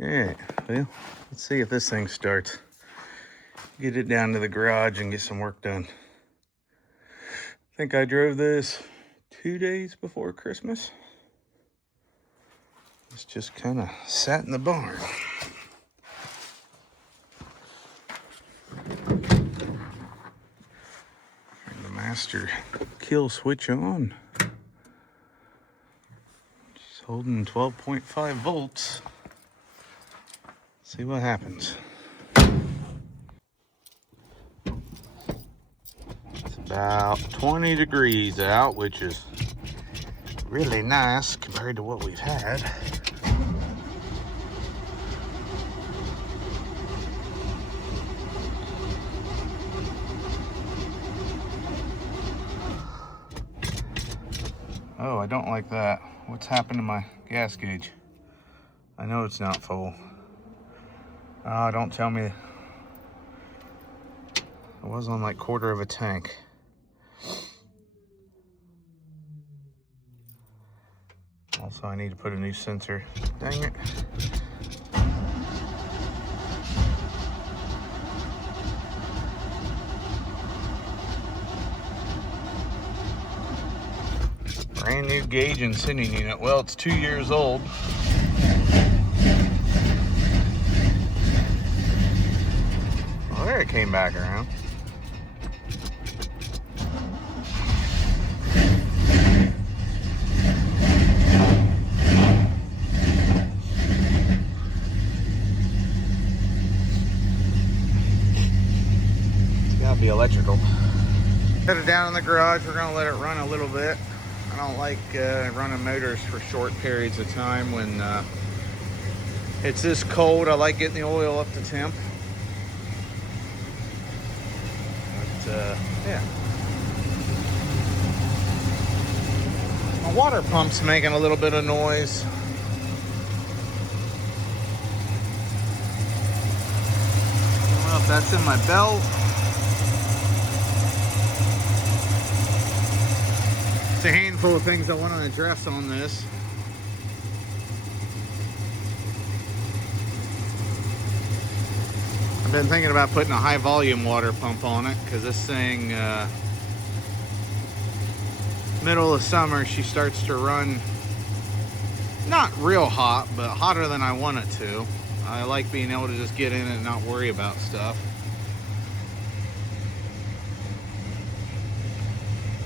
Yeah, well, let's see if this thing starts. Get it down to the garage and get some work done. I think I drove this 2 days before Christmas. It's just kind of sat in the barn. Turn the master kill switch on. Just holding 12.5 volts. See what happens. It's about 20 degrees out, which is really nice compared to what we've had. Oh, I don't like that. What's happened to my gas gauge? I know it's not full. Oh, don't tell me. It was on like quarter of a tank. Also, I need to put a new sensor. Dang it. Brand new gauge and sending unit. Well, it's 2 years old. Well, there it came back around. It's gotta be electrical. Set it down in the garage. We're gonna let it run a little bit. I don't like running motors for short periods of time when it's this cold. I like getting the oil up to temp. But yeah. My water pump's making a little bit of noise. I don't know if that's in my belt. It's a handful of things I want to address on this. I've been thinking about putting a high volume water pump on it because this thing, middle of summer, she starts to run not real hot, but hotter than I want it to. I like being able to just get in it and not worry about stuff.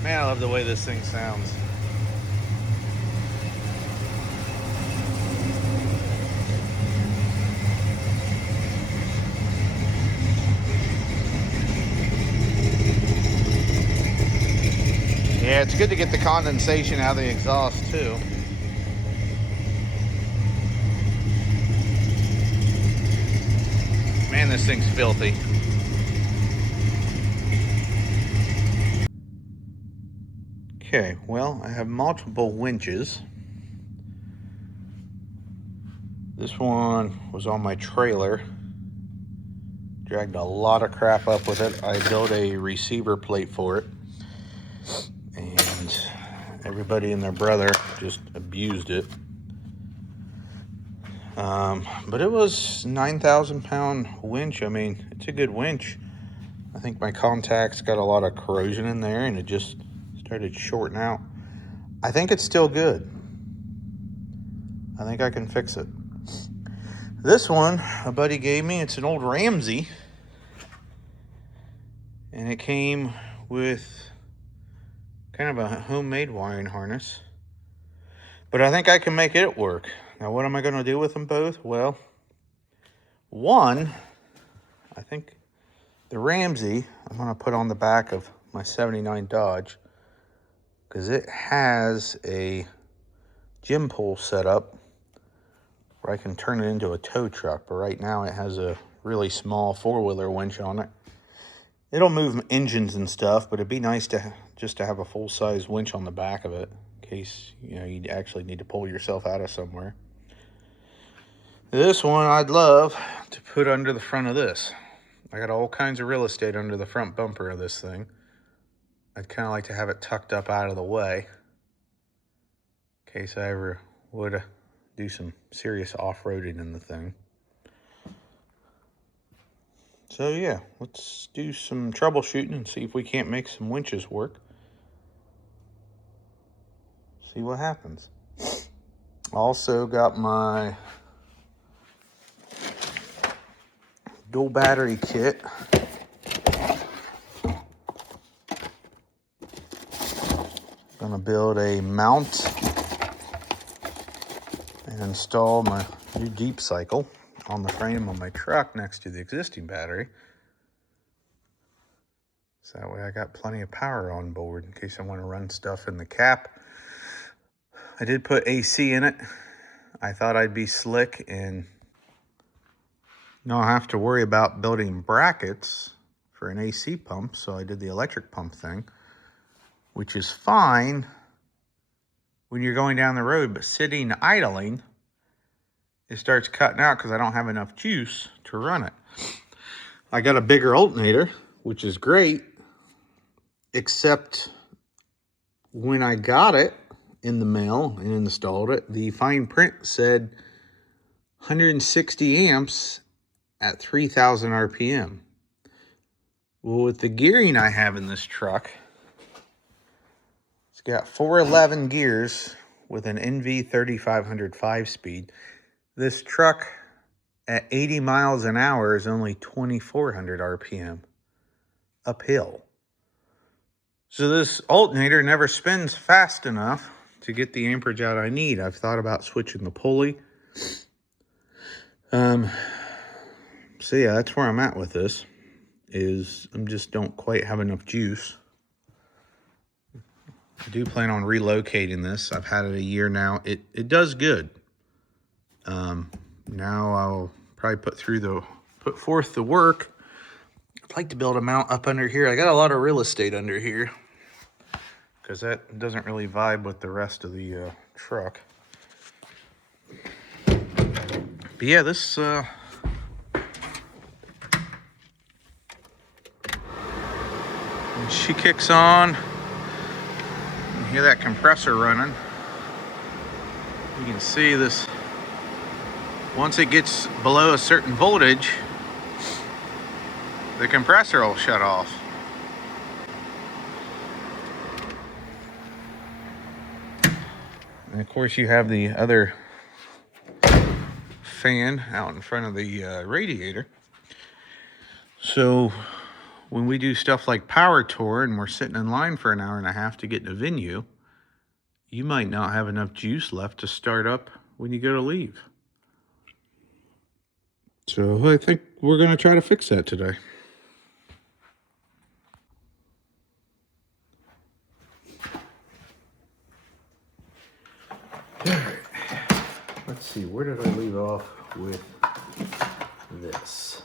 Man, I love the way this thing sounds. Yeah, it's good to get the condensation out of the exhaust too. Man, this thing's filthy. Okay, well, I have multiple winches. This one was on my trailer. Dragged a lot of crap up with it. I built a receiver plate for it. And everybody and their brother just abused it. But it was 9,000 pound winch. I mean, it's a good winch. I think my contacts got a lot of corrosion in there and it just started shorting out. I think it's still good. I think I can fix it. This one, a buddy gave me, it's an old Ramsey. And it came with kind of a homemade wiring harness. But I think I can make it work. Now, what am I going to do with them both? Well, one, I think the Ramsey, I'm going to put on the back of my 79 Dodge because it has a gym pole set up where I can turn it into a tow truck. But right now it has a really small four-wheeler winch on it. It'll move engines and stuff, but it'd be nice to just to have a full-size winch on the back of it in case, you know, you actually need to pull yourself out of somewhere. This one I'd love to put under the front of this. I got all kinds of real estate under the front bumper of this thing. I'd kind of like to have it tucked up out of the way in case I ever would do some serious off-roading in the thing. So yeah, let's do some troubleshooting and see if we can't make some winches work. See what happens. Also got my dual battery kit. Gonna build a mount and install my new deep cycle on the frame of my truck next to the existing battery. So that way I got plenty of power on board in case I want to run stuff in the cap. I did put AC in it. I thought I'd be slick and not have to worry about building brackets for an AC pump, so I did the electric pump thing, which is fine when you're going down the road, but sitting idling, it starts cutting out because I don't have enough juice to run it. I got a bigger alternator, which is great, except when I got it in the mail and installed it, the fine print said 160 amps at 3,000 RPM. Well, with the gearing I have in this truck, it's got 411 gears with an NV 3500 5-speed. This truck at 80 miles an hour is only 2,400 RPM uphill. So this alternator never spins fast enough to get the amperage out I need. I've thought about switching the pulley. So yeah, that's where I'm at with this. Is I just don't quite have enough juice. I do plan on relocating this. I've had it a year now. It does good. Now I'll probably put forth the work. I'd like to build a mount up under here. I got a lot of real estate under here because that doesn't really vibe with the rest of the truck. But yeah, this when she kicks on, you hear that compressor running. You can see this. Once it gets below a certain voltage, the compressor will shut off. And of course you have the other fan out in front of the radiator. So when we do stuff like power tour and we're sitting in line for an hour and a half to get in a venue, you might not have enough juice left to start up when you go to leave. So I think we're going to try to fix that today. All right. Let's see, where did I leave off with this?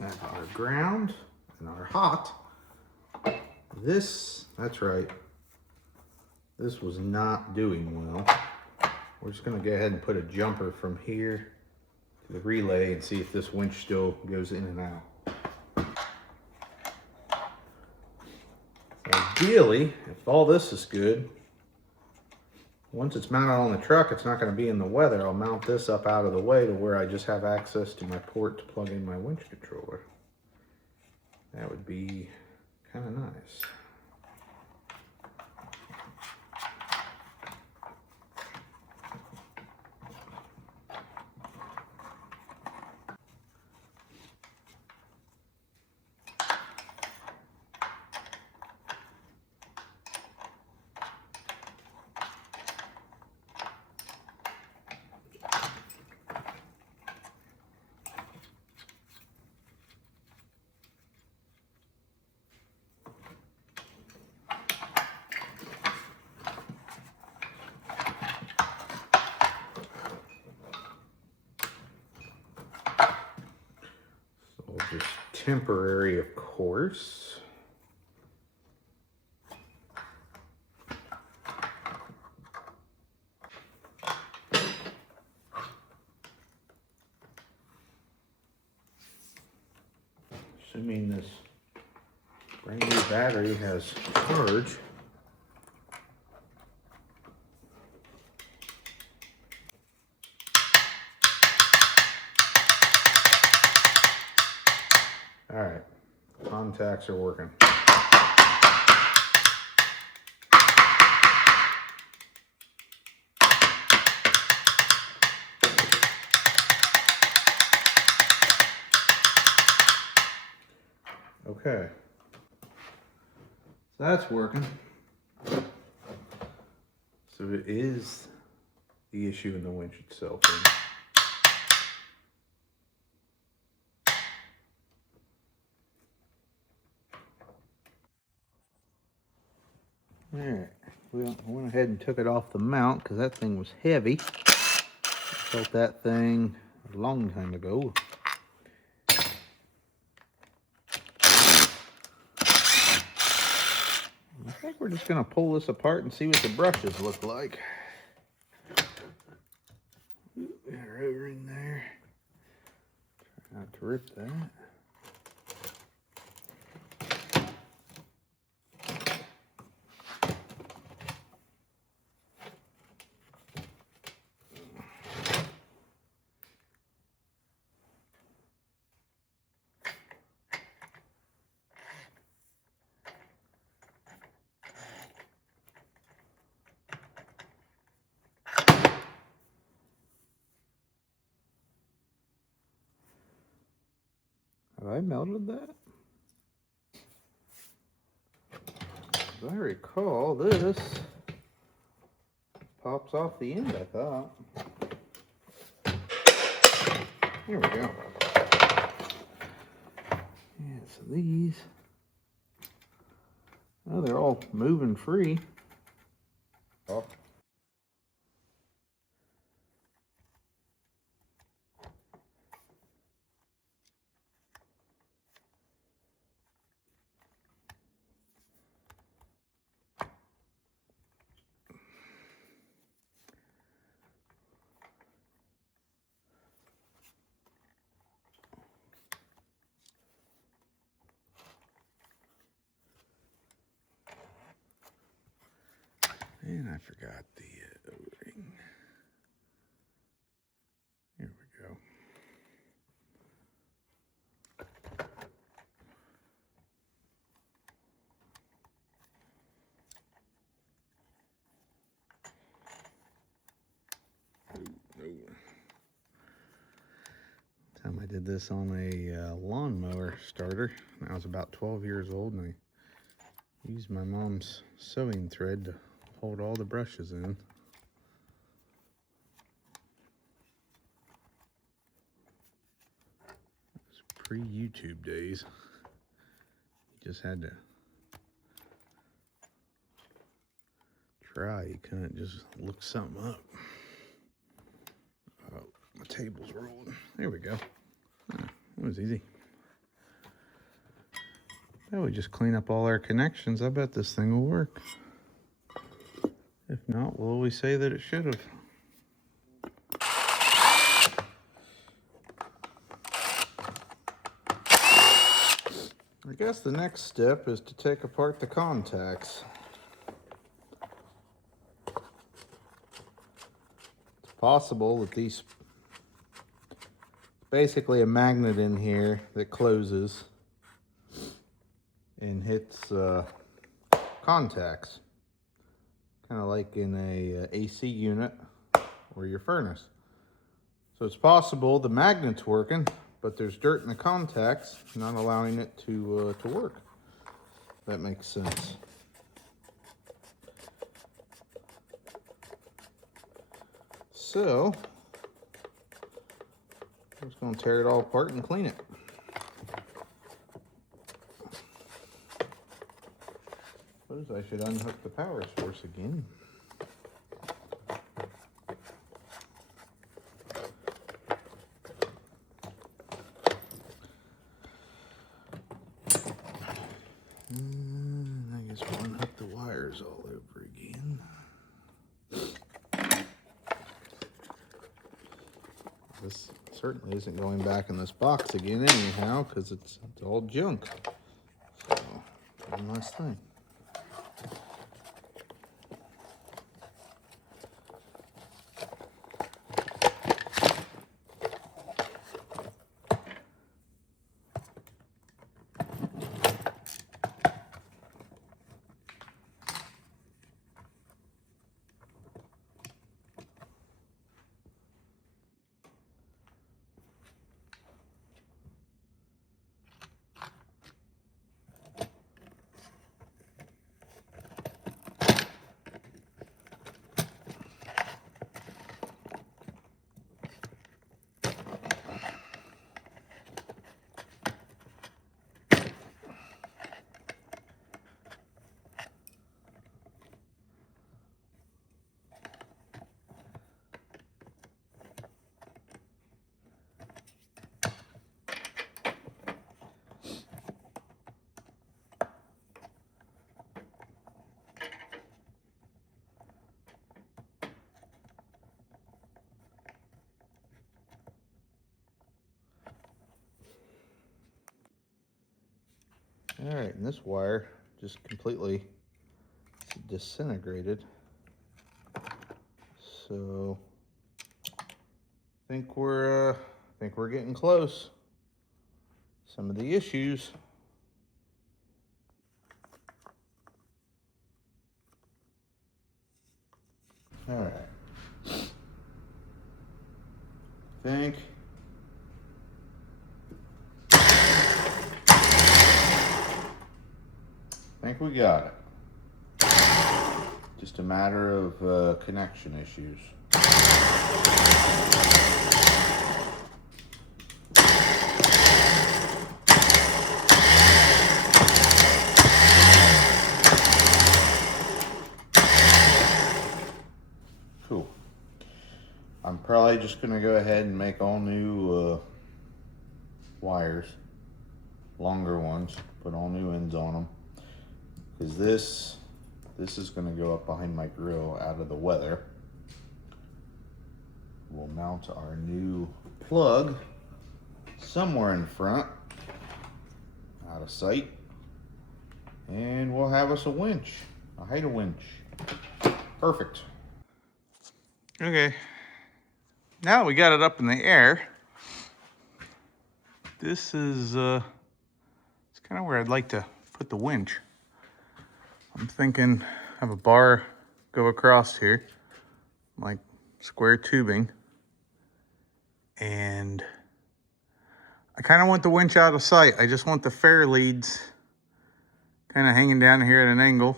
We have our ground and our hot. That's right. This was not doing well. We're just gonna go ahead and put a jumper from here to the relay and see if this winch still goes in and out. Ideally, if all this is good, once it's mounted on the truck, it's not gonna be in the weather. I'll mount this up out of the way to where I just have access to my port to plug in my winch controller. That would be kind of nice. Just temporary, of course. Assuming this brand new battery has charge. All right, contacts are working. Okay, so that's working. So it is the issue in the winch itself. Alright, well, I went ahead and took it off the mount because that thing was heavy. I built that thing a long time ago. I think we're just going to pull this apart and see what the brushes look like. They're over in there. Try not to rip that. Have I melted that? As I recall, this pops off the end, I thought. Here we go. Yeah, so these, oh, they're all moving free. Oh. And I forgot the O-ring. Here we go. No. Time I did this on a lawnmower starter. I was about 12 years old, and I used my mom's sewing thread to hold all the brushes in. It's pre-YouTube days. You just had to try. You couldn't just look something up. Oh, my table's rolling. There we go. That was easy. Now we just clean up all our connections. I bet this thing will work. If not, we'll always say that it should have. I guess the next step is to take apart the contacts. It's possible that these, basically a magnet in here that closes and hits contacts, kind of like in a AC unit or your furnace. So it's possible the magnet's working, but there's dirt in the contacts, not allowing it to work. That makes sense. So I'm just going to tear it all apart and clean it. Suppose I should unhook the power source again. I guess we'll unhook the wires all over again. This certainly isn't going back in this box again anyhow, because it's all junk. So, one last thing. All right, and this wire just completely disintegrated. So I think we're getting close. Some of the issues. All right. Think we got it. Just a matter of connection issues. Cool. I'm probably just going to go ahead and make all new wires, longer ones, put all new ends on them, because this is going to go up behind my grill out of the weather. We'll mount our new plug somewhere in front, out of sight, and we'll have us a winch. I hate a winch. Perfect. Okay, now that we got it up in the air, this is it's kind of where I'd like to put the winch. I'm thinking have a bar go across here, like square tubing, and I kind of want the winch out of sight. I just want the fair leads kind of hanging down here at an angle.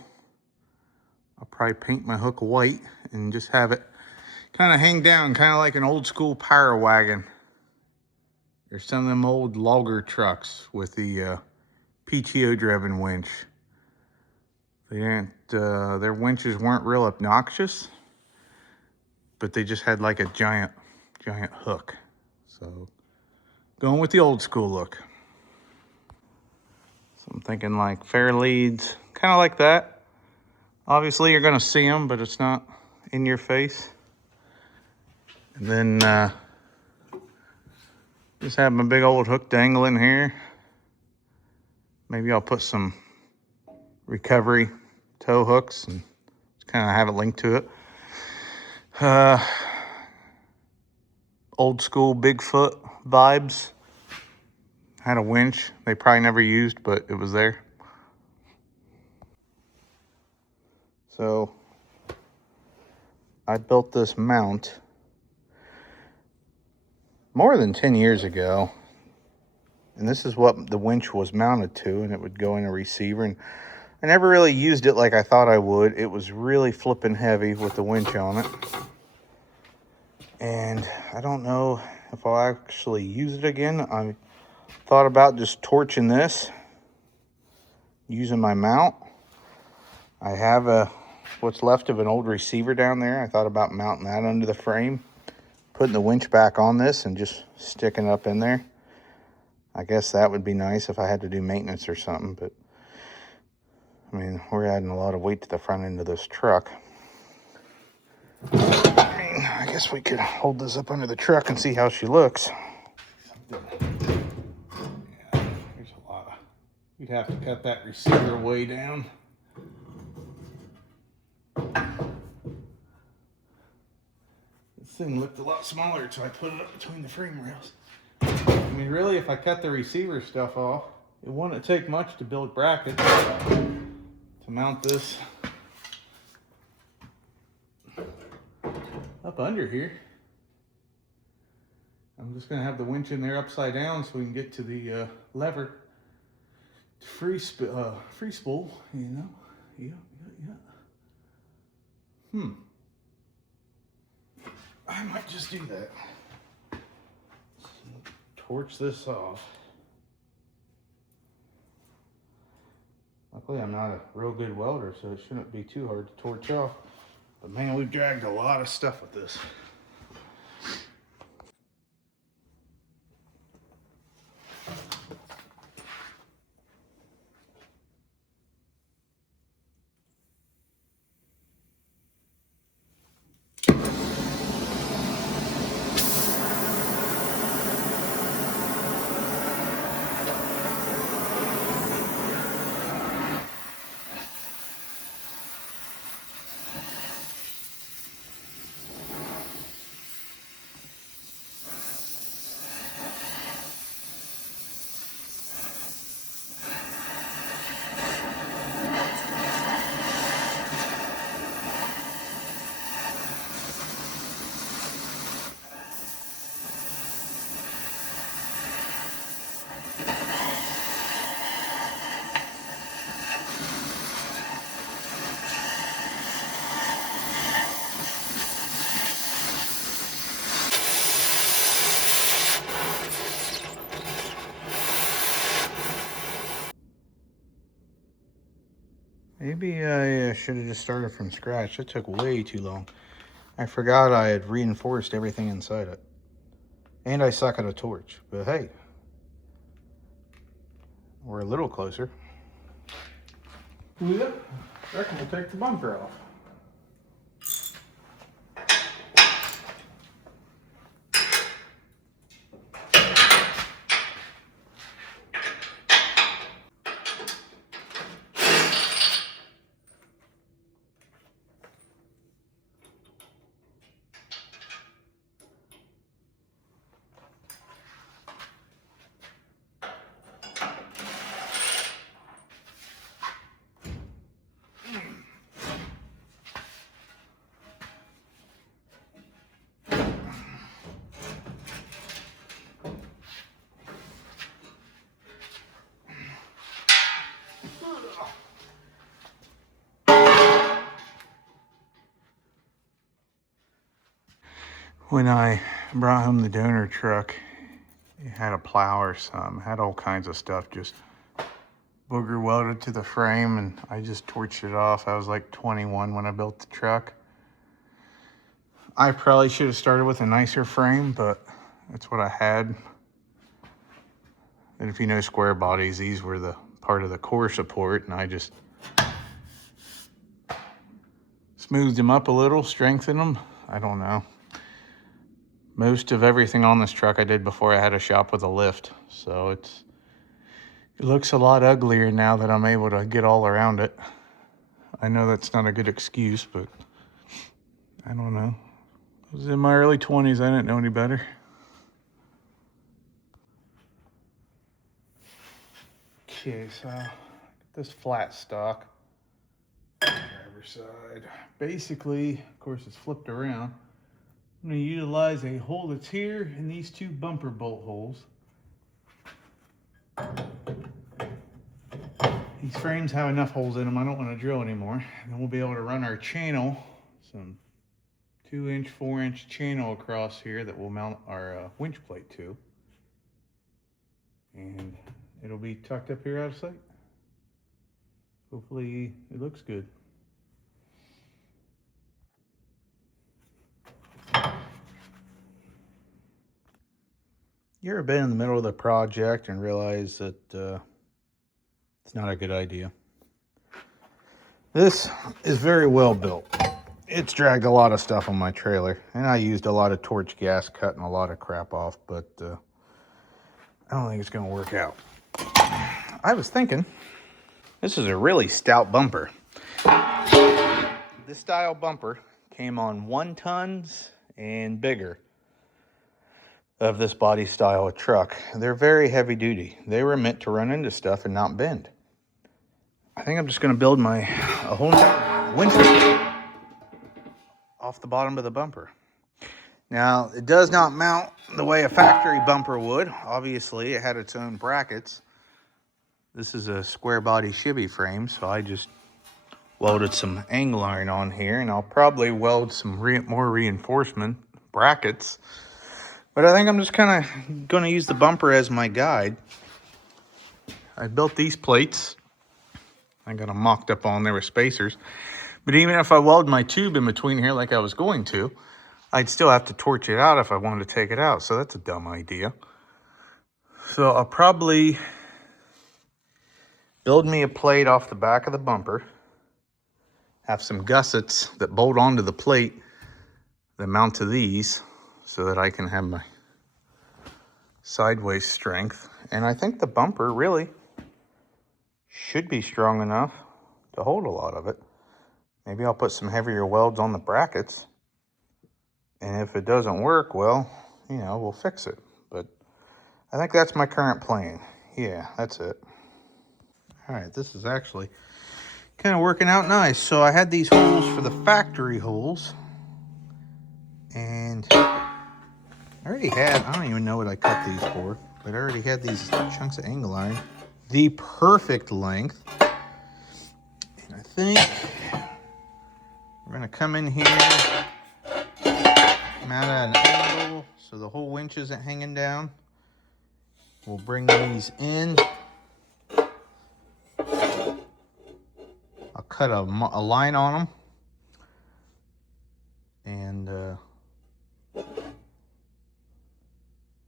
I'll probably paint my hook white and just have it kind of hang down, kind of like an old school power wagon. There's some of them old logger trucks with the PTO driven winch. They didn't, their winches weren't real obnoxious, but they just had like a giant hook. So going with the old school look. So I'm thinking like fair leads, kind of like that. Obviously you're gonna see them, but it's not in your face. And then just have my big old hook dangling here. Maybe I'll put some recovery tow hooks and just kind of have it linked to it. Old school Bigfoot vibes. Had a winch they probably never used, but it was there. So I built this mount more than 10 years ago, and this is what the winch was mounted to, and it would go in a receiver, and I never really used it like I thought I would. It was really flipping heavy with the winch on it, and I don't know if I'll actually use it again. I thought about just torching this, using my mount. I have what's left of an old receiver down there. I thought about mounting that under the frame, putting the winch back on this and just sticking it up in there. I guess that would be nice if I had to do maintenance or something, but I mean, we're adding a lot of weight to the front end of this truck. I guess we could hold this up under the truck and see how she looks. Yeah, there's a lot of, you'd have to cut that receiver way down. This thing looked a lot smaller, so I put it up between the frame rails. I mean, really, if I cut the receiver stuff off, it wouldn't take much to build brackets to mount this up under here. I'm just gonna have the winch in there upside down so we can get to the lever to free spool, you know. Yeah. I might just do that. Torch this off. Luckily, I'm not a real good welder, so it shouldn't be too hard to torch off. But man, we've dragged a lot of stuff with this. Maybe I should have just started from scratch. It took way too long. I forgot I had reinforced everything inside it. And I suck at a torch. But hey, we're a little closer. Yep, I reckon we'll take the bumper off. When I brought home the donor truck, it had a plow or something, had all kinds of stuff just booger welded to the frame, and I just torched it off. I was like 21 when I built the truck. I probably should have started with a nicer frame, but that's what I had. And if you know square bodies, these were the part of the core support, and I just smoothed them up a little, strengthened them. I don't know. Most of everything on this truck I did before I had a shop with a lift, so it looks a lot uglier now that I'm able to get all around it. I know that's not a good excuse, but I don't know. I was in my early 20s, I didn't know any better. Okay, so this flat stock driver's side. Basically, of course, it's flipped around. I'm going to utilize a hole that's here and these two bumper bolt holes. These frames have enough holes in them, I don't want to drill anymore. And we'll be able to run our channel, some 2-inch, 4-inch channel across here that we'll mount our winch plate to. And it'll be tucked up here out of sight. Hopefully it looks good. You ever been in the middle of the project and realize that it's not a good idea? This is very well built. It's dragged a lot of stuff on my trailer, and I used a lot of torch gas cutting a lot of crap off, but I don't think it's going to work out. I was thinking, this is a really stout bumper. This style bumper came on 1 tons and bigger of this body style of truck. They're very heavy duty. They were meant to run into stuff and not bend. I think I'm just going to build a whole new winch off the bottom of the bumper. Now, it does not mount the way a factory bumper would. Obviously, it had its own brackets. This is a square body shibby frame, so I just welded some angle iron on here, and I'll probably weld some more reinforcement brackets. But I think I'm just kind of going to use the bumper as my guide. I built these plates. I got them mocked up on there with spacers. But even if I weld my tube in between here like I was going to, I'd still have to torch it out if I wanted to take it out. So that's a dumb idea. So I'll probably build me a plate off the back of the bumper. Have some gussets that bolt onto the plate that mount to these, so that I can have my sideways strength. And I think the bumper really should be strong enough to hold a lot of it. Maybe I'll put some heavier welds on the brackets. And if it doesn't work, well, you know, we'll fix it. But I think that's my current plan. Yeah, that's it. All right, this is actually kind of working out nice. So I had these holes for the factory holes. And I already had, I don't even know what I cut these for, but I already had these chunks of angle iron, the perfect length. And I think we're going to come in here, mount at an angle so the whole winch isn't hanging down. We'll bring these in. I'll cut cut a line on them and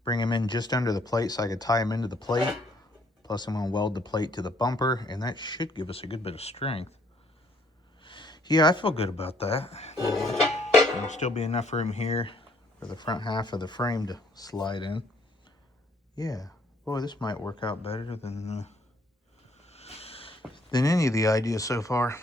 bring them in just under the plate so I could tie them into the plate. Plus I'm going to weld the plate to the bumper, and that should give us a good bit of strength. Yeah, I feel good about that. There'll still be enough room here for the front half of the frame to slide in. Yeah, boy, this might work out better than any of the ideas so far.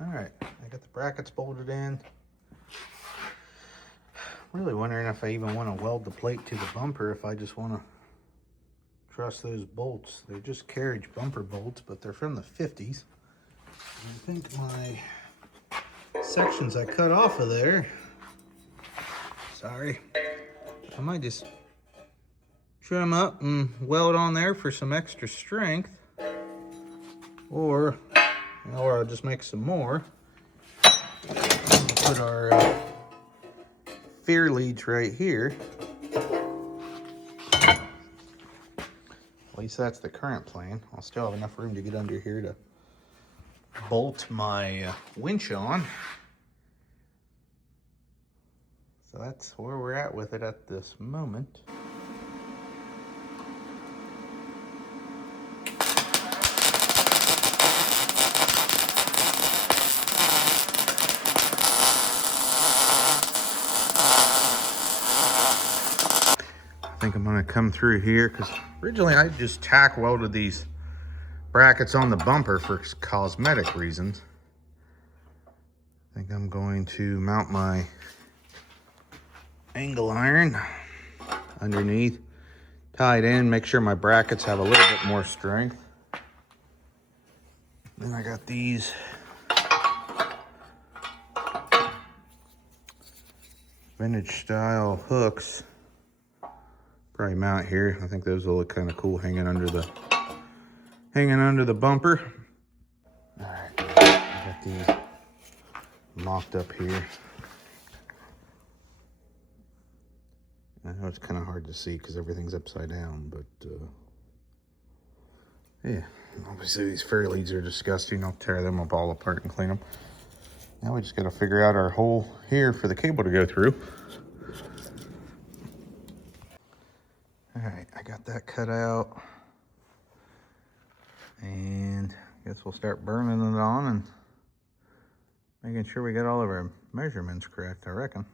Alright, I got the brackets bolted in. I'm really wondering if I even want to weld the plate to the bumper, if I just want to trust those bolts. They're just carriage bumper bolts, but they're from the 50s. I think my sections I cut off of there, sorry, I might just trim up and weld on there for some extra strength, or I'll just make some more. Put our fear leads right here. At least that's the current plan. I'll still have enough room to get under here to bolt my winch on. So that's where we're at with it at this moment. I think I'm gonna come through here because originally I just tack welded these brackets on the bumper for cosmetic reasons. I think I'm going to mount my angle iron underneath, tie it in, make sure my brackets have a little bit more strength. Then I got these vintage style hooks. Probably mount here. I think those will look kind of cool hanging under the bumper. All right, I got these mocked up here. I know it's kind of hard to see because everything's upside down, but yeah, obviously these fair leads are disgusting. I'll tear them up all apart and clean them. Now we just got to figure out our hole here for the cable to go through. All right, I got that cut out, and I guess we'll start burning it on and making sure we got all of our measurements correct, I reckon.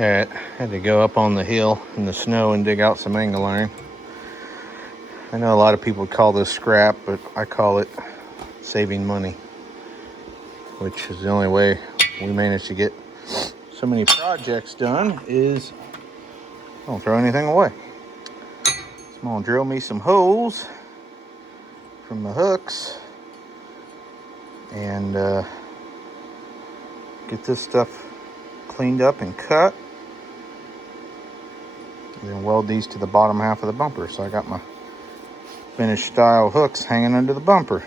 Alright, had to go up on the hill in the snow and dig out some angle iron. I know a lot of people call this scrap, but I call it saving money, which is the only way we manage to get so many projects done is don't throw anything away. So I'm gonna drill me some holes from the hooks and get this stuff cleaned up and cut, and then weld these to the bottom half of the bumper. So I got my finished style hooks hanging under the bumper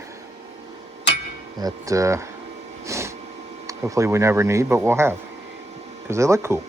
that hopefully we never need, but we'll have because they look cool.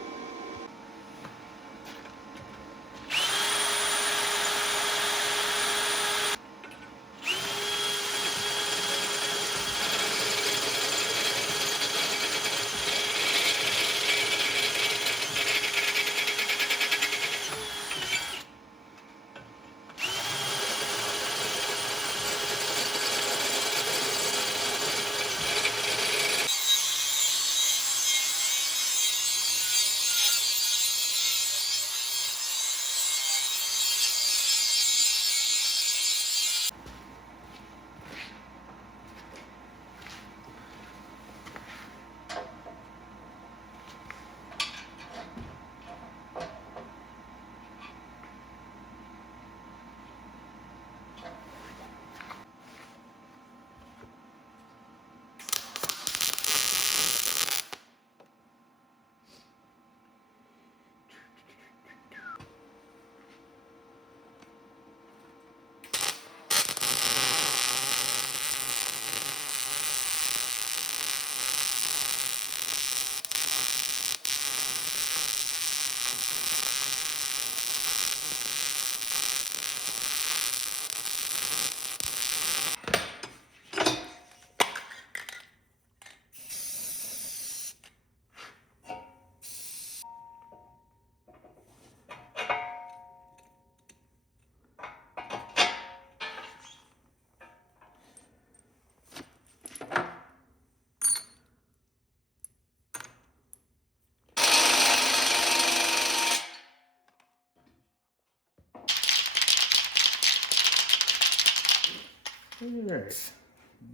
Alright,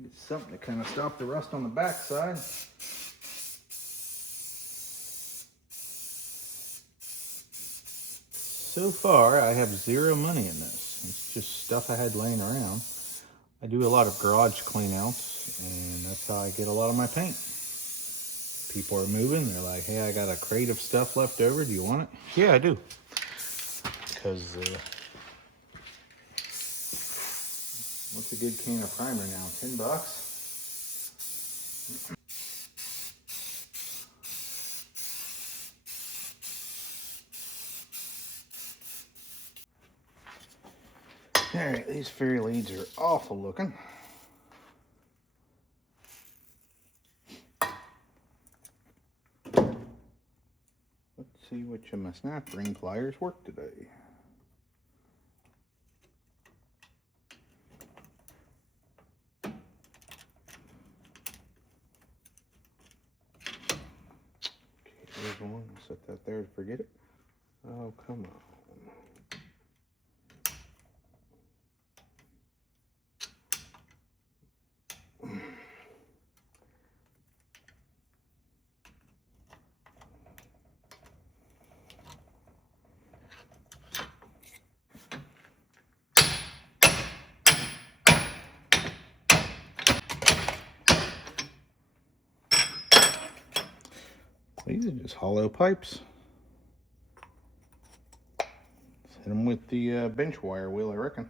get something to kind of stop the rust on the back side. So far, I have zero money in this. It's just stuff I had laying around. I do a lot of garage cleanouts, and that's how I get a lot of my paint. People are moving, they're like, hey, I got a crate of stuff left over, do you want it? Yeah, I do. Because, what's a good can of primer now, 10 bucks? Alright, these fairy leads are awful looking. Let's see which of my snap ring pliers work today. Okay, there's one. I'll set that there to forget it. Oh, come on. These are just hollow pipes. Let's hit them with the bench wire wheel, I reckon.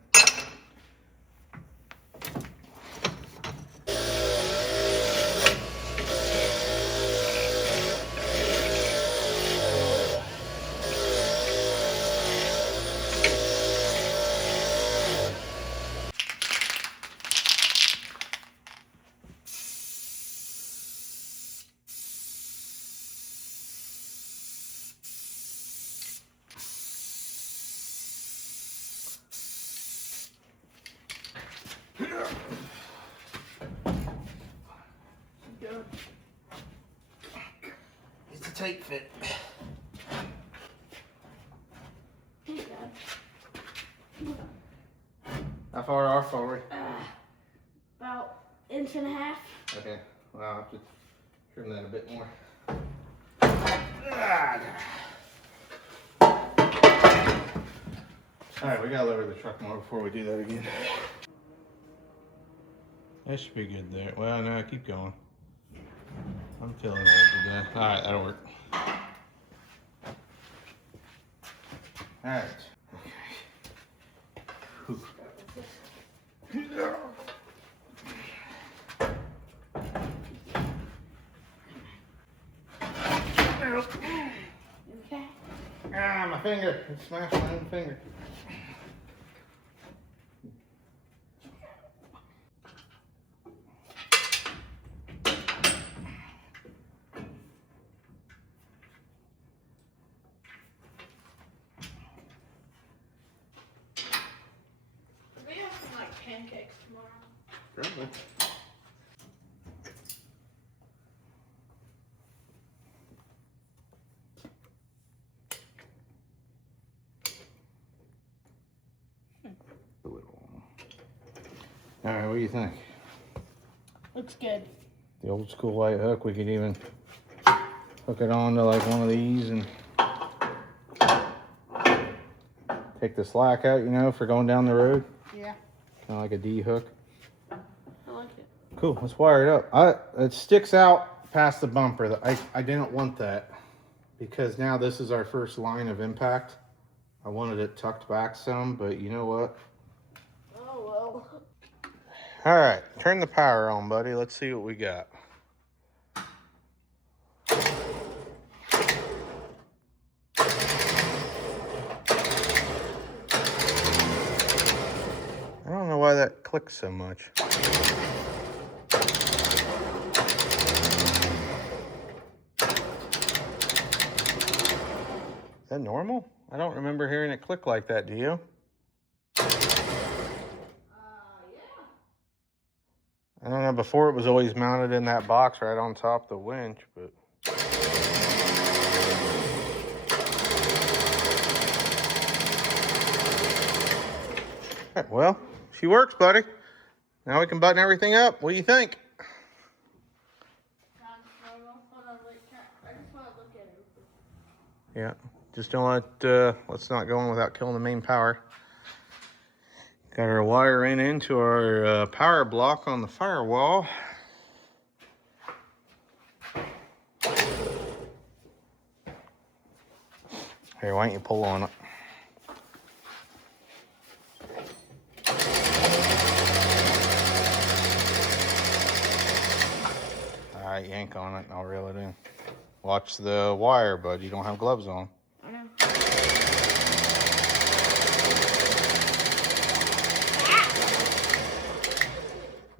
It's a tight fit. far off are we? About 1.5 inches. Okay, well, I'll have to trim that a bit more. Alright, we gotta lower the truck more before we do that again. That should be good there. Well, no, keep going. I'm feeling it today. Alright, that'll work. Alright. Okay. Ah, my finger. It smashed my own finger. We have some like pancakes tomorrow. Probably. Alright, what do you think? Looks good. The old school light hook, we could even hook it on to like one of these and take the slack out, you know, for going down the road. Yeah. Kind of like a D hook. I like it. Cool, let's wire it up. It sticks out past the bumper. I didn't want that because now this is our first line of impact. I wanted it tucked back some, but you know what? Oh well. All right, turn the power on, buddy. Let's see what we got. I don't know why that clicks so much. Is that normal? I don't remember hearing it click like that, do you? Yeah. I don't know, before it was always mounted in that box right on top of the winch, but... All right, well, she works, buddy. Now we can button everything up. What do you think? Sounds normal. Hold on, wait. I just want to look at it. Yeah, just don't let, let's not go in without killing the main power. Got our wire into our power block on the firewall. Here, why don't you pull on it? All right, yank on it and I'll reel it in. Watch the wire, bud. You don't have gloves on. I know.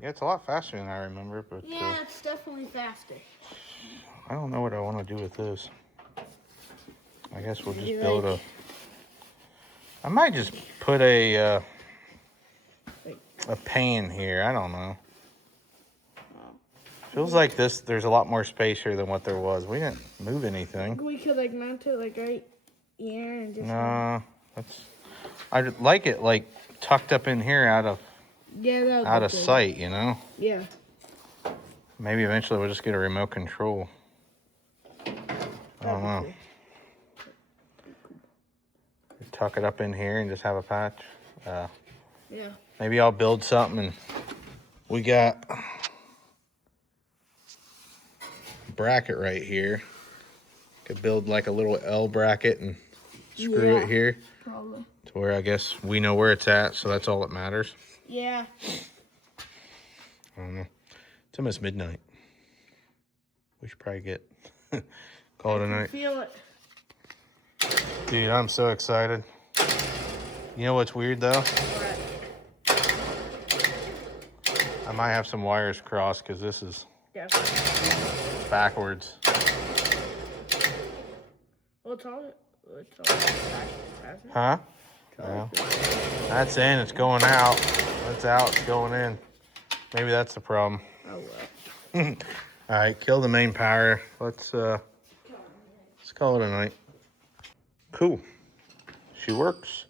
Yeah, it's a lot faster than I remember, but Yeah, it's definitely faster. I don't know what I want to do with this. I guess we'll just build a... I might just put a pan here. I don't know. Feels like there's a lot more space here than what there was. We didn't move anything. We could like mount it like right here and just... No, I'd like it like tucked up in here out of sight, you know? Yeah. Maybe eventually we'll just get a remote control. I don't know. Tuck it up in here and just have a patch. Yeah. Maybe I'll build something and we got a bracket right here. Could build like a little L bracket and screw it here. Probably. To where I guess we know where it's at, so that's all that matters. Yeah. I don't know. It's almost midnight. We should probably get call it a night. Feel it. Dude, I'm so excited. You know what's weird though? What? I might have some wires crossed because this is backwards. Well, it's all faster. Huh? Yeah. That's in, it's going out. That's out, it's going in. Maybe that's the problem. Oh well. All right, kill the main power. Let's call it a night. Cool. She works.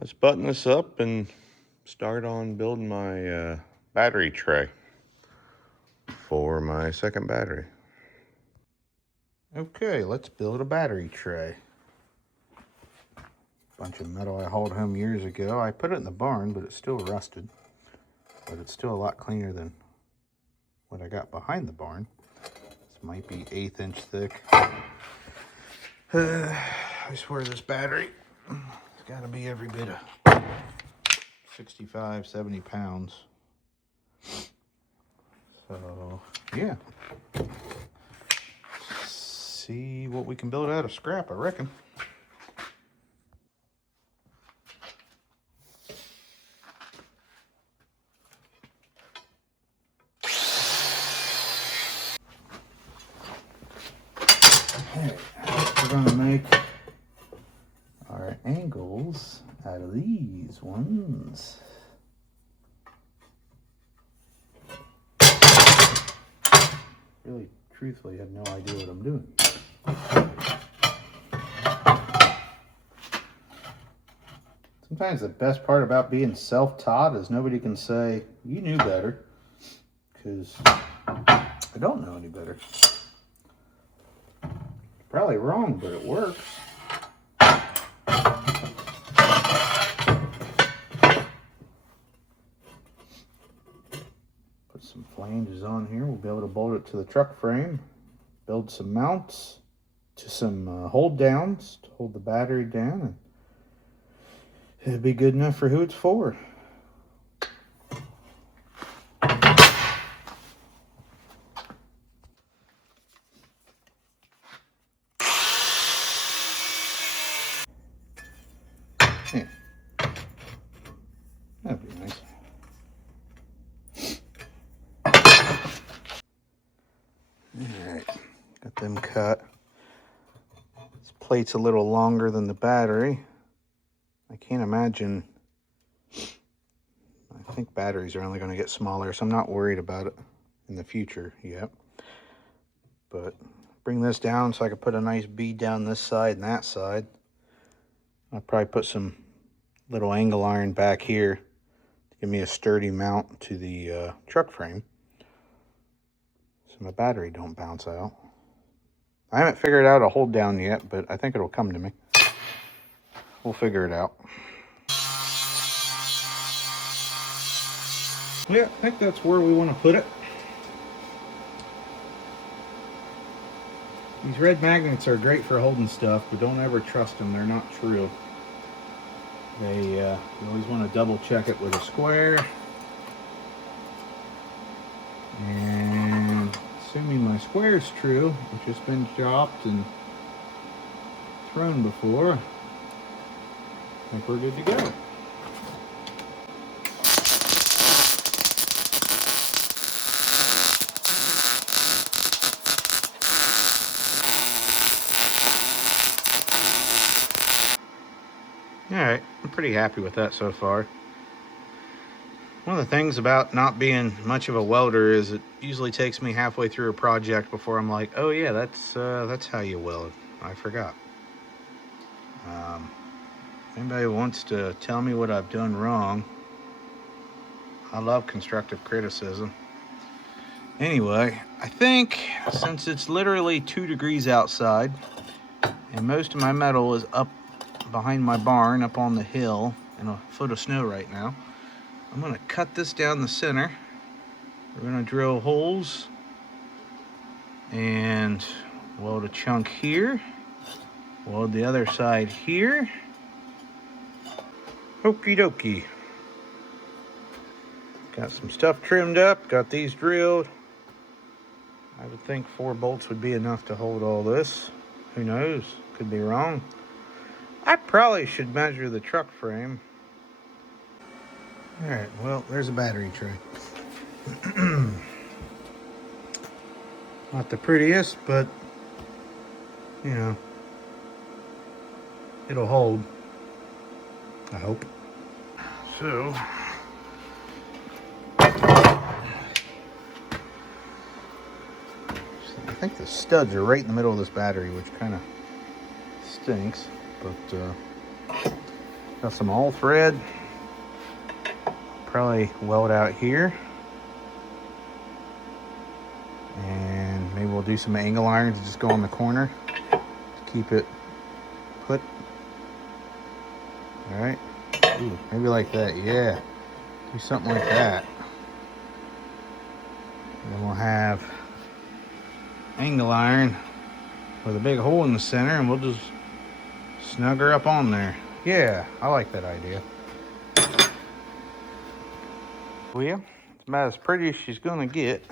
Let's button this up and start on building my battery tray for my second battery. Okay, let's build a battery tray. Bunch of metal I hauled home years ago. I put it in the barn, but it's still rusted. But it's still a lot cleaner than what I got behind the barn. This might be 1/8 inch thick. I swear this battery, it's got to be every bit of 65, 70 pounds. So, yeah. See what we can build out of scrap, I reckon. Okay, we're gonna make our angles out of these ones. Really, truthfully, have no idea what I'm doing. Sometimes the best part about being self-taught is nobody can say, you knew better, because I don't know any better. Probably wrong, but it works. Put some flanges on here. We'll be able to bolt it to the truck frame. Build some mounts to some hold downs to hold the battery down. And it'll be good enough for who it's for. Yeah. That'd be nice. Alright, got them cut. This plate's a little longer than the battery. I can't imagine. I think batteries are only going to get smaller, so I'm not worried about it in the future yet. But bring this down so I can put a nice bead down this side and that side. I'll probably put some little angle iron back here to give me a sturdy mount to the truck frame so my battery don't bounce out. I haven't figured out a hold down yet, but I think it'll come to me. We'll figure it out. Yeah, I think that's where we want to put it. These red magnets are great for holding stuff, but don't ever trust them. They're not true. You always want to double check it with a square. And assuming my square is true, which has been dropped and thrown before, I think we're good to go. Alright, I'm pretty happy with that so far. One of the things about not being much of a welder is it usually takes me halfway through a project before I'm like, oh yeah, that's how you weld. I forgot. If anybody wants to tell me what I've done wrong, I love constructive criticism. Anyway, I think since it's literally 2 degrees outside and most of my metal is up behind my barn up on the hill in a foot of snow right now, I'm going to cut this down the center. We're going to drill holes and weld a chunk here, weld the other side here. Okie dokie. Got some stuff trimmed up, got these drilled. I would think 4 bolts would be enough to hold all this. Who knows? Could be wrong. I probably should measure the truck frame. Alright, well, there's a battery tray. Not the prettiest, but, you know, it'll hold. I hope. So, I think the studs are right in the middle of this battery, which kind of stinks, but got some all thread. probably weld out here. And maybe we'll do some angle irons and just go on the corner to keep it put. All right. Ooh, maybe like that, yeah. Do something like that. And then we'll have angle iron with a big hole in the center, and we'll just snug her up on there. Yeah, I like that idea. Well, it's about as pretty as she's gonna get.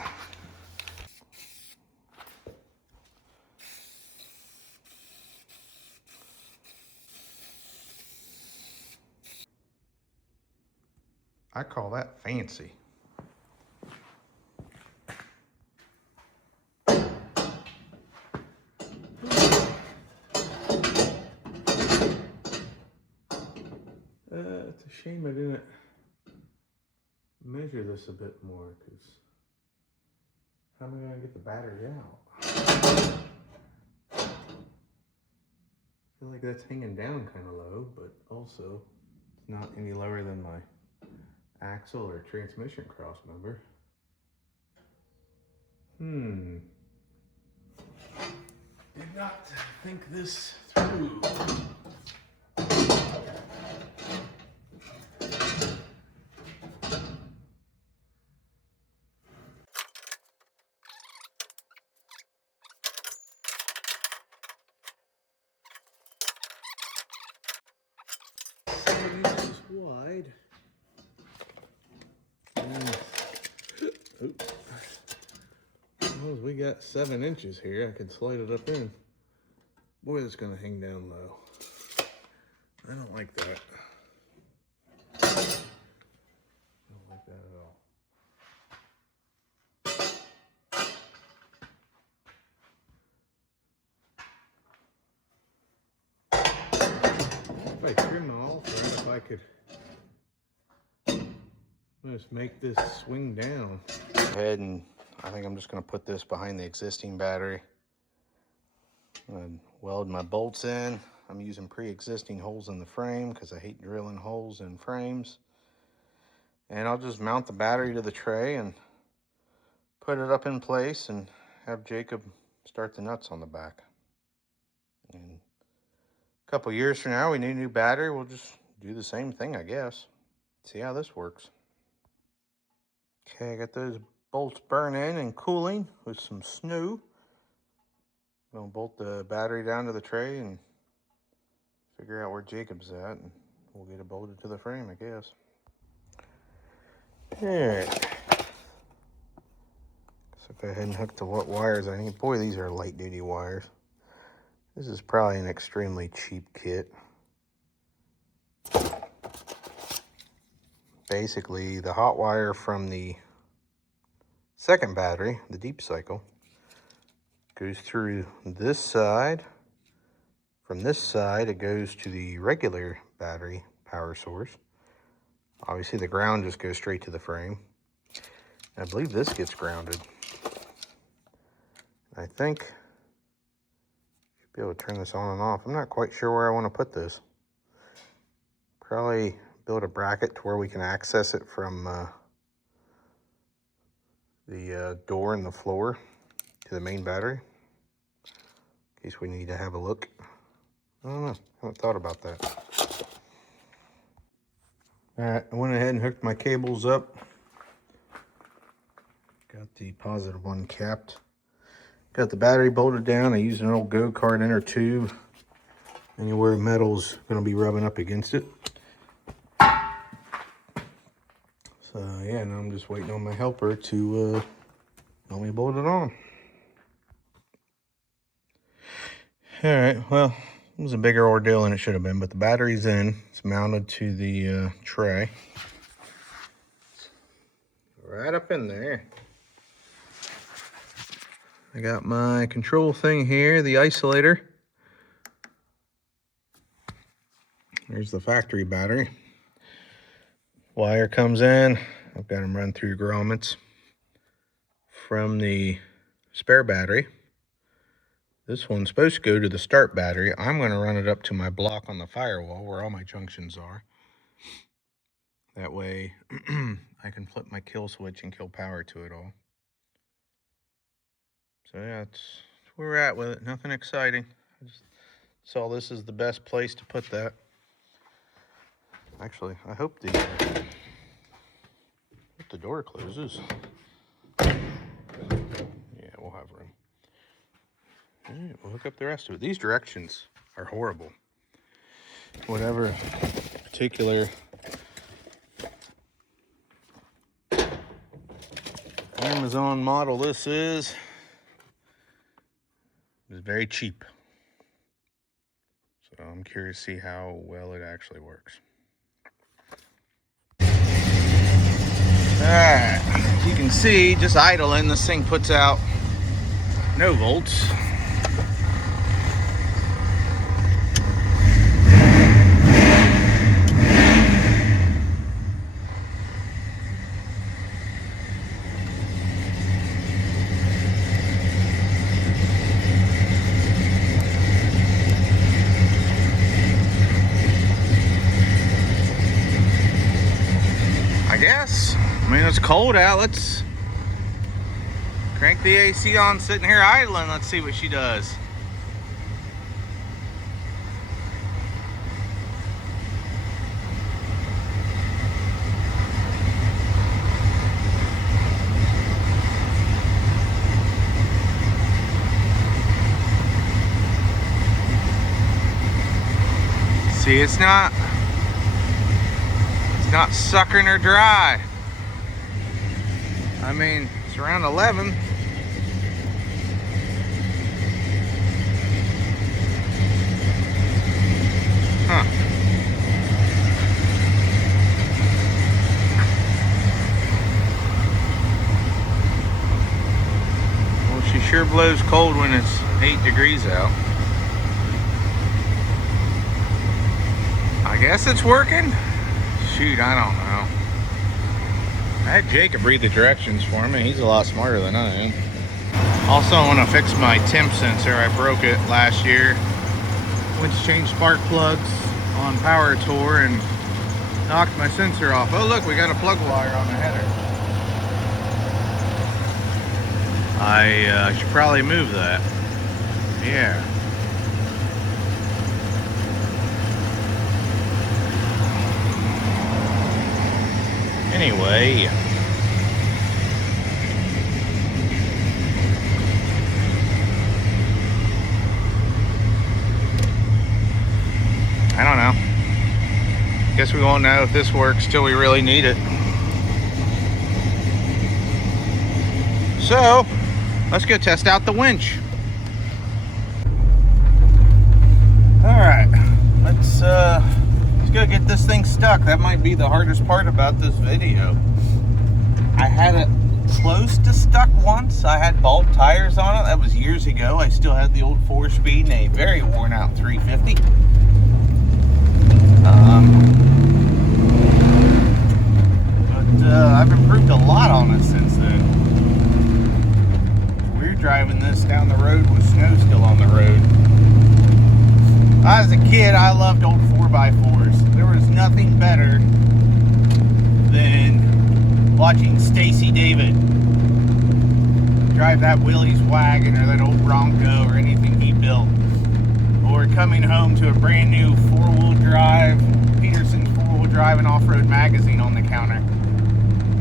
I call that fancy. It's a shame I didn't measure this a bit more, because how am I going to get the battery out? I feel like that's hanging down kind of low, but also it's not any lower than my axle or transmission cross member. Did not think this through. Wide. Oops. Well, we got 7 inches here. I can slide it up in. Boy, it's gonna hang down low. I don't like that. I don't like that at all. If I trim all, or if I could just make this swing down. Go ahead, and I think I'm just gonna put this behind the existing battery. I'm gonna weld my bolts in. I'm using pre-existing holes in the frame because I hate drilling holes in frames. And I'll just mount the battery to the tray and put it up in place and have Jacob start the nuts on the back. And a couple years from now, we need a new battery. We'll just do the same thing, I guess. See how this works. Okay, I got those bolts burning and cooling with some snow. I'm gonna bolt the battery down to the tray and figure out where Jacob's at, and we'll get it bolted to the frame, I guess. Alright. So go ahead and hook to what wires I need. Boy, these are light duty wires. This is probably an extremely cheap kit. Basically, the hot wire from the second battery, the deep cycle, goes through this side. From this side, it goes to the regular battery power source. Obviously, the ground just goes straight to the frame. I believe this gets grounded. I think I should be able to turn this on and off. I'm not quite sure where I want to put this. Probably build a bracket to where we can access it from the door and the floor to the main battery, in case we need to have a look. I don't know. I haven't thought about that. All right, I went ahead and hooked my cables up. Got the positive one capped. Got the battery bolted down. I used an old go-kart inner tube. Anywhere metal's gonna be rubbing up against it. So yeah, now I'm just waiting on my helper to help me bolt it on. All right, well, it was a bigger ordeal than it should have been, but the battery's in. It's mounted to the tray. Right up in there. I got my control thing here, the isolator. There's the factory battery. Wire comes in. I've got them run through grommets from the spare battery. This one's supposed to go to the start battery. I'm going to run it up to my block on the firewall where all my junctions are. That way I can flip my kill switch and kill power to it all. So yeah, that's where we're at with it. Nothing exciting. I just saw this is the best place to put that. Actually, I hope the door closes. Yeah, we'll have room. All right, we'll hook up the rest of it. These directions are horrible. Whatever particular Amazon model this is very cheap. So I'm curious to see how well it actually works. Alright, as you can see, just idling, this thing puts out no volts. I mean, it's cold out. Let's crank the AC on sitting here idling. Let's see what she does. See, it's not sucking her dry. I mean, it's around 11. Huh. Well, she sure blows cold when it's 8 degrees out. I guess it's working. Shoot, I don't know. I had Jacob read the directions for me. He's a lot smarter than I am. Also, I want to fix my temp sensor. I broke it last year. Went to change spark plugs on Power Tour and knocked my sensor off. Oh look, we got a plug wire on the header. I should probably move that. Yeah. Anyway, I don't know. Guess we won't know if this works till we really need it. So, let's go test out the winch. All right, let's go get this thing stuck. That might be the hardest part about this video. I had it close to stuck once. I had bulk tires on it. That was years ago. I still had the old 4-speed and a very worn out 350. But I've improved a lot on it since then. We're driving this down the road with snow still on the road. As a kid, I loved old 4x4s. There was nothing better than watching Stacy David drive that Willys wagon or that old Bronco or anything he built. Or coming home to a brand new 4-wheel drive, Peterson's 4-wheel drive and off-road magazine on the counter.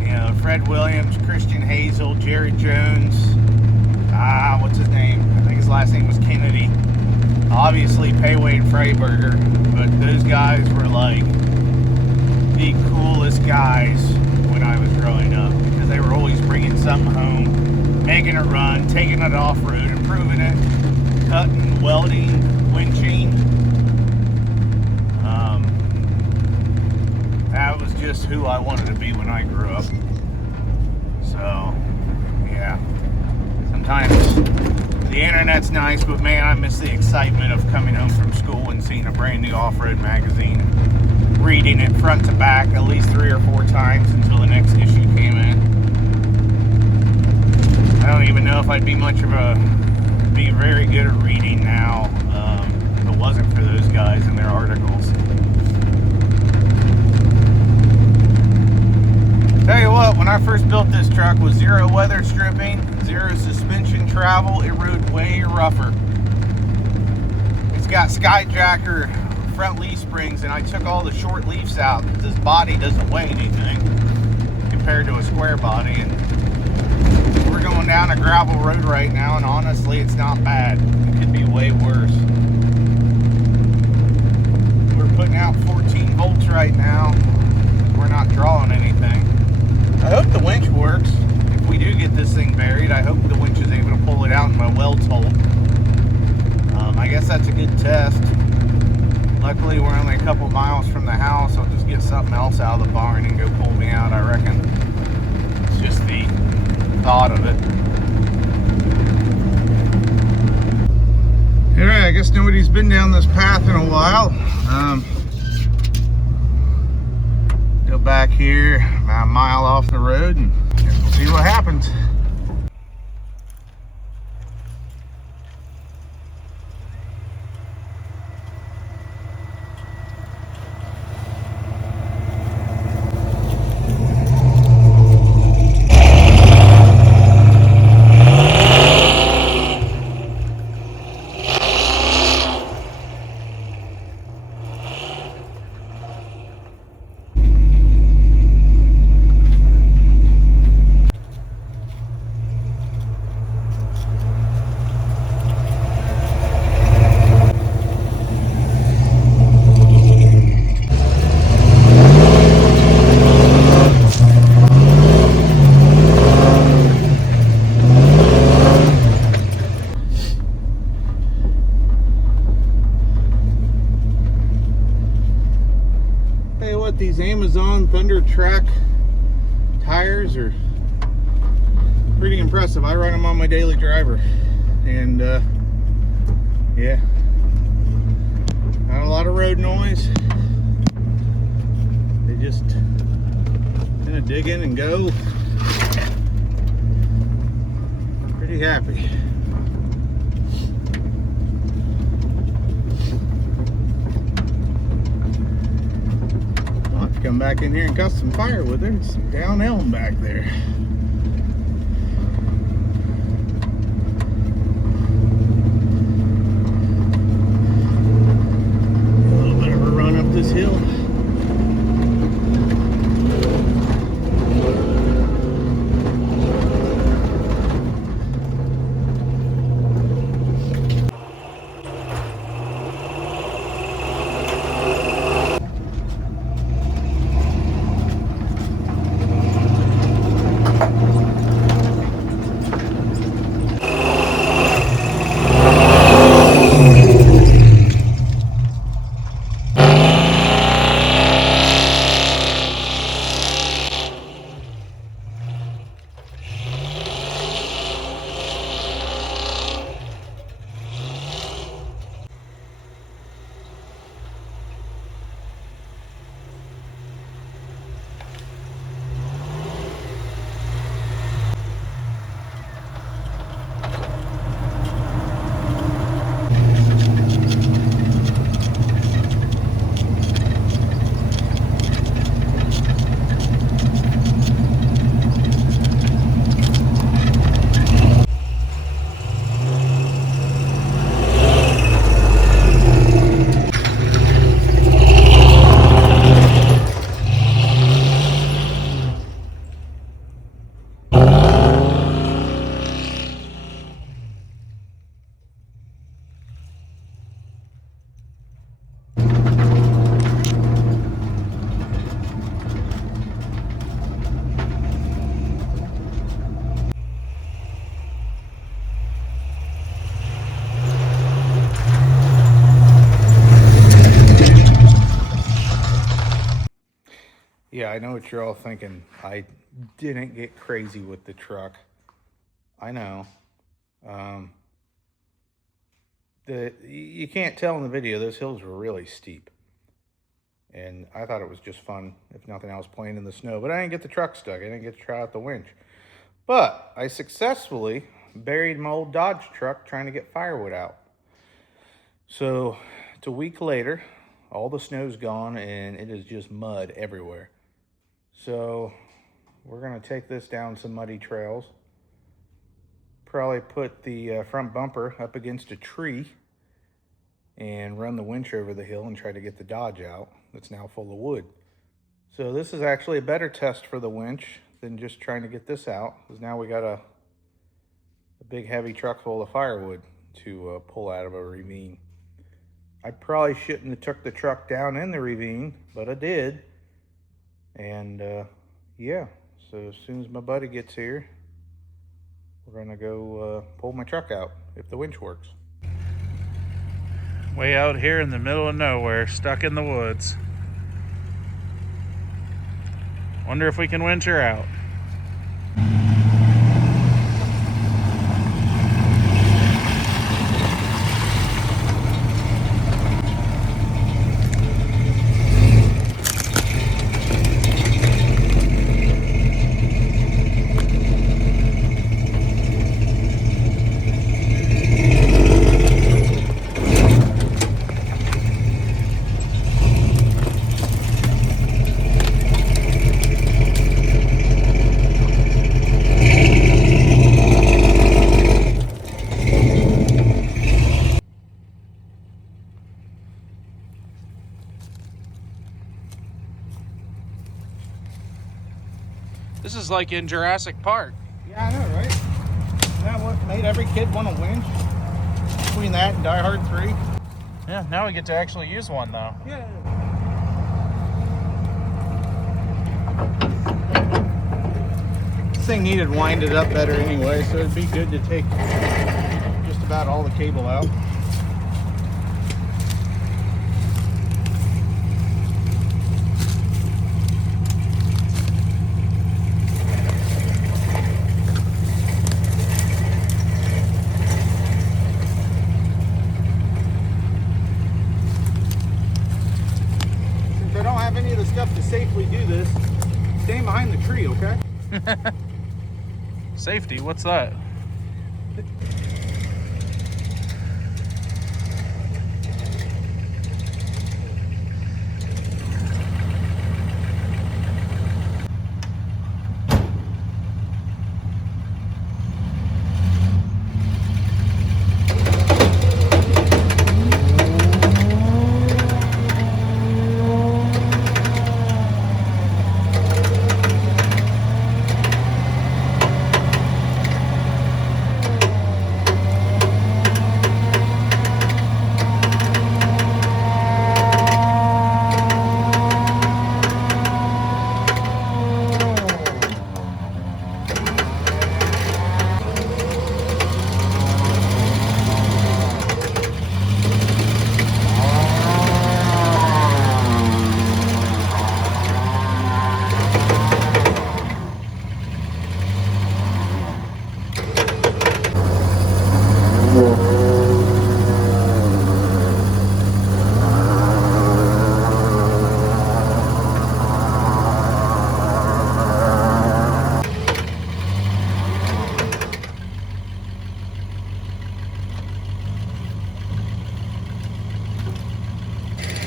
You know, Fred Williams, Christian Hazel, Jared Jones, what's his name? I think his last name was Kennedy. Obviously Payway and Freiburger, but those guys were like the coolest guys when I was growing up because they were always bringing something home, making it run, taking it off-road, improving it, cutting, welding, winching. That was just who I wanted to be when I grew up. So, yeah. Sometimes the internet's nice, but man, I miss the excitement of coming home from school and seeing a brand new off-road magazine, reading it front to back at least 3 or 4 times until the next issue came in. I don't even know if I'd be very good at reading now if it wasn't for those guys and their articles. Tell you what, when I first built this truck with zero weather stripping, zero suspension travel, it rode way rougher. It's got skyjacker front leaf springs, and I took all the short leaves out because this body doesn't weigh anything compared to a square body. And we're going down a gravel road right now, and honestly, it's not bad. It could be way worse. We're putting out 14 volts right now. We're not drawing anything. I hope the winch works. If we do get this thing buried, I hope the winch is able to pull it out and my welds hold. I guess that's a good test. Luckily, we're only a couple miles from the house. I'll just get something else out of the barn and go pull me out, I reckon. It's just the thought of it. Alright, I guess nobody's been down this path in a while. Go back here about a mile off the road and we'll see what happens. Hey, what, these Amazon Thunder Track tires are pretty impressive. I run them on my daily driver, and yeah, not a lot of road noise. They just kind of dig in and go. Pretty happy. I'll have to come back in here and cut some fire with it. It's some down elm back there. A little bit of a run up this hill. Yeah, I know what you're all thinking. I didn't get crazy with the truck. I know. You can't tell in the video, those hills were really steep. And I thought it was just fun, if nothing else, playing in the snow. But I didn't get the truck stuck. I didn't get to try out the winch. But I successfully buried my old Dodge truck trying to get firewood out. So it's a week later. All the snow's gone, and it is just mud everywhere. So we're going to take this down some muddy trails. Probably put the front bumper up against a tree and run the winch over the hill and try to get the Dodge out that's now full of wood. So this is actually a better test for the winch than just trying to get this out, because now we got a big heavy truck full of firewood to pull out of a ravine. I probably shouldn't have took the truck down in the ravine, but I did. And yeah, so as soon as my buddy gets here, we're gonna go pull my truck out if the winch works. Way out here in the middle of nowhere, stuck in the woods. Wonder if we can winch her out. This is like in Jurassic Park. Yeah, I know, right? Isn't that what made every kid want to winch? Between that and Die Hard 3? Yeah, now we get to actually use one though. Yeah. This thing needed winded up better anyway, so it'd be good to take just about all the cable out. Any of the stuff to safely do this, stay behind the tree, okay? Safety, what's that?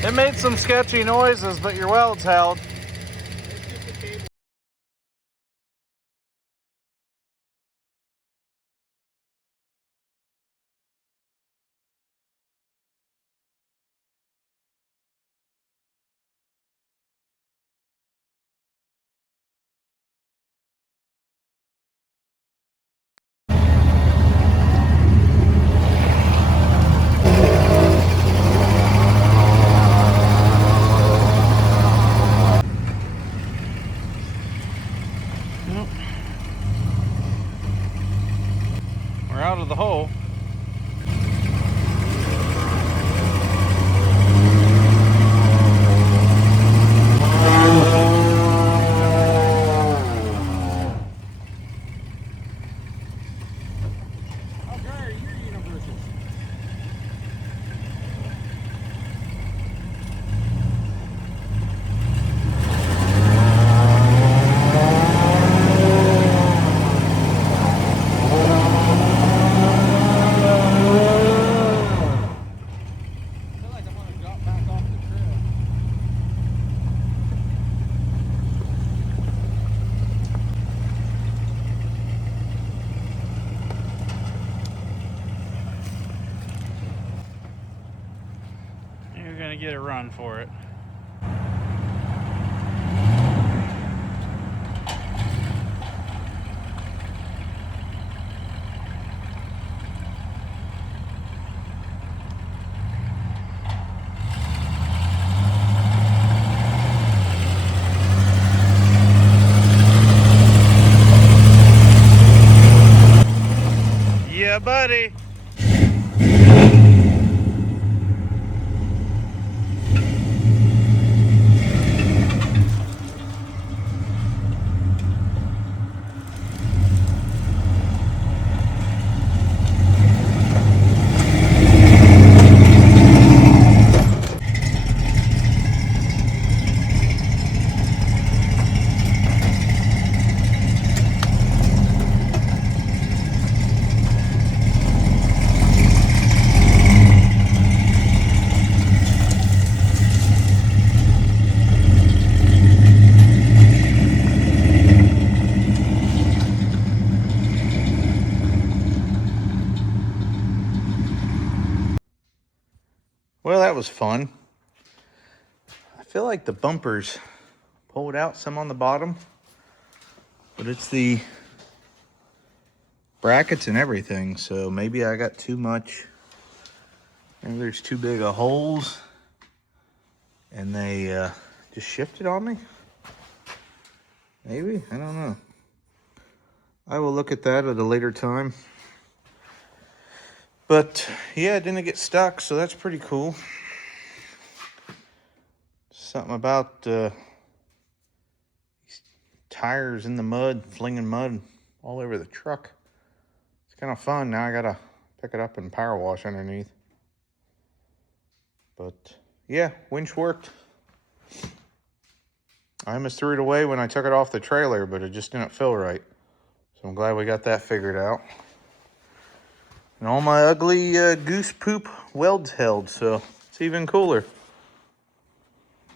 It made some sketchy noises, but your welds held. We're out of the hole. get a run for it. Yeah, buddy. Well, that was fun. I feel like the bumpers pulled out some on the bottom, but it's the brackets and everything, so maybe I got too much. Maybe there's too big of holes and they just shifted on me. Maybe, I don't know. I will look at that at a later time. But yeah, it didn't get stuck, so that's pretty cool. Something about these tires in the mud, flinging mud all over the truck. It's kind of fun. Now I gotta pick it up and power wash underneath. But yeah, winch worked. I almost threw it away when I took it off the trailer, but it just didn't feel right. So I'm glad we got that figured out. And all my ugly goose poop welds held, so it's even cooler.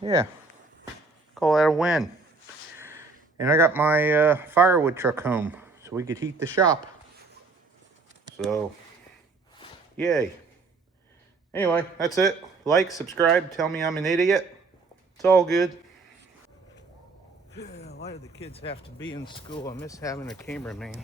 Yeah, call that a win. And I got my firewood truck home so we could heat the shop. So, yay. Anyway, that's it. Like, subscribe, tell me I'm an idiot. It's all good. Why do the kids have to be in school? I miss having a cameraman.